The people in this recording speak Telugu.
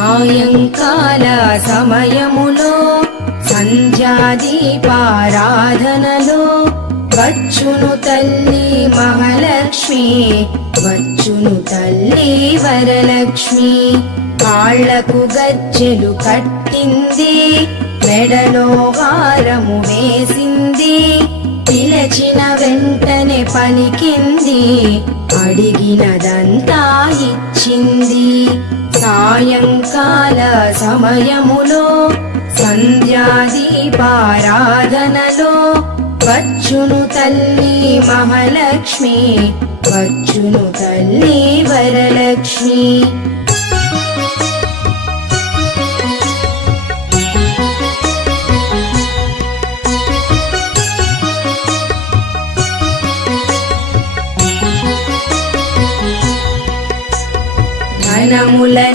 సాయంకాల సమయములో సంధ్యాదీపారాధనలో వచ్చును తల్లి మహాలక్ష్మి, వచ్చును తల్లి వరలక్ష్మి. కాళ్లకు గజ్జెలు కట్టింది, మెడలో హారము వేసింది, పిలచిన వెంటనే పలికింది, అడిగినదంతా ఇచ్చింది. సాయంకాల సమయములో సంధ్యాదీపారాధనలో వచ్చును తల్లి మహాలక్ష్మి, వచ్చును తల్లి వరలక్ష్మి. ధనములని